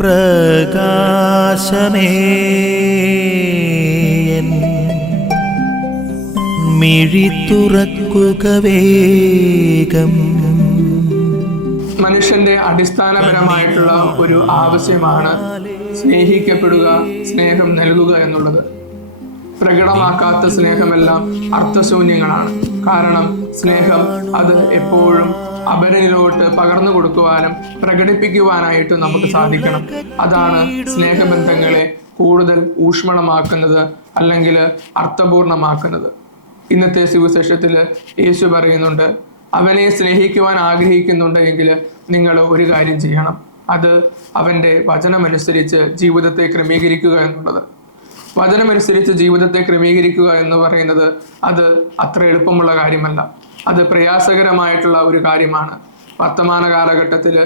പ്രകാശമേ മിഴി തുറക്കുക വേഗം. മനുഷ്യന്റെ അടിസ്ഥാനപരമായിട്ടുള്ള ഒരു ആവശ്യമാണ് സ്നേഹിക്കപ്പെടുക, സ്നേഹം നൽകുക എന്നുള്ളത്. പ്രകടമാക്കാത്ത സ്നേഹമെല്ലാം അർത്ഥശൂന്യങ്ങളാണ്. കാരണം സ്നേഹം അത് എപ്പോഴും അപരനിലോട്ട് പകർന്നു കൊടുക്കുവാനും പ്രകടിപ്പിക്കുവാനായിട്ടും നമുക്ക് സാധിക്കണം. അതാണ് സ്നേഹബന്ധങ്ങളെ കൂടുതൽ ഊഷ്മളമാക്കുന്നത് അല്ലെങ്കിൽ അർത്ഥപൂർണമാക്കുന്നത്. ഇന്നത്തെ സുവിശേഷത്തിൽ യേശു പറയുന്നുണ്ട്, അവനെ സ്നേഹിക്കുവാൻ ആഗ്രഹിക്കുന്നുണ്ട് എങ്കിൽ നിങ്ങൾ ഒരു കാര്യം ചെയ്യണം, അത് അവൻ്റെ വചനമനുസരിച്ച് ജീവിതത്തെ ക്രമീകരിക്കുക എന്നുള്ളത്. വചനമനുസരിച്ച് ജീവിതത്തെ ക്രമീകരിക്കുക എന്ന് പറയുന്നത് അത് അത്ര എളുപ്പമുള്ള കാര്യമല്ല, അത് പ്രയാസകരമായിട്ടുള്ള ഒരു കാര്യമാണ്. വർത്തമാന കാലഘട്ടത്തിൽ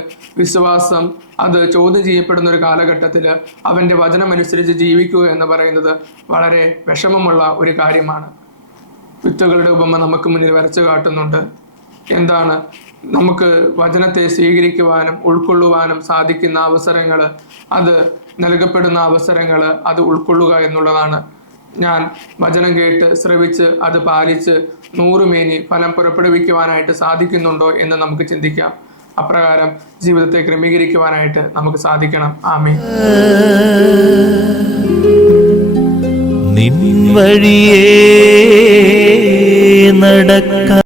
വിശ്വാസം അത് ചോദ്യം ചെയ്യപ്പെടുന്ന ഒരു കാലഘട്ടത്തിൽ അവൻ്റെ വചനമനുസരിച്ച് ജീവിക്കുക എന്ന് പറയുന്നത് വളരെ വിഷമമുള്ള ഒരു കാര്യമാണ്. വിത്തുകളുടെ ഉപമ നമുക്ക് മുന്നിൽ വരച്ചു കാട്ടുന്നുണ്ട്. എന്താണ് നമുക്ക് വചനത്തെ സ്വീകരിക്കുവാനും ഉൾക്കൊള്ളുവാനും സാധിക്കുന്ന അവസരങ്ങൾ, അത് നൽകപ്പെടുന്ന അവസരങ്ങൾ അത് ഉൾക്കൊള്ളുക എന്നുള്ളതാണ്. ഞാൻ വചനം കേട്ട് ശ്രവിച്ച് അത് പാലിച്ച് 100 മേനി ഫലം പുറപ്പെടുവിക്കുവാനായിട്ട് സാധിക്കുന്നുണ്ടോ എന്ന് നമുക്ക് ചിന്തിക്കാം. അപ്രകാരം ജീവിതത്തെ ക്രമീകരിക്കുവാനായിട്ട് നമുക്ക് സാധിക്കണം. ആമേൻ. നിൻ വഴിയേ നടക്ക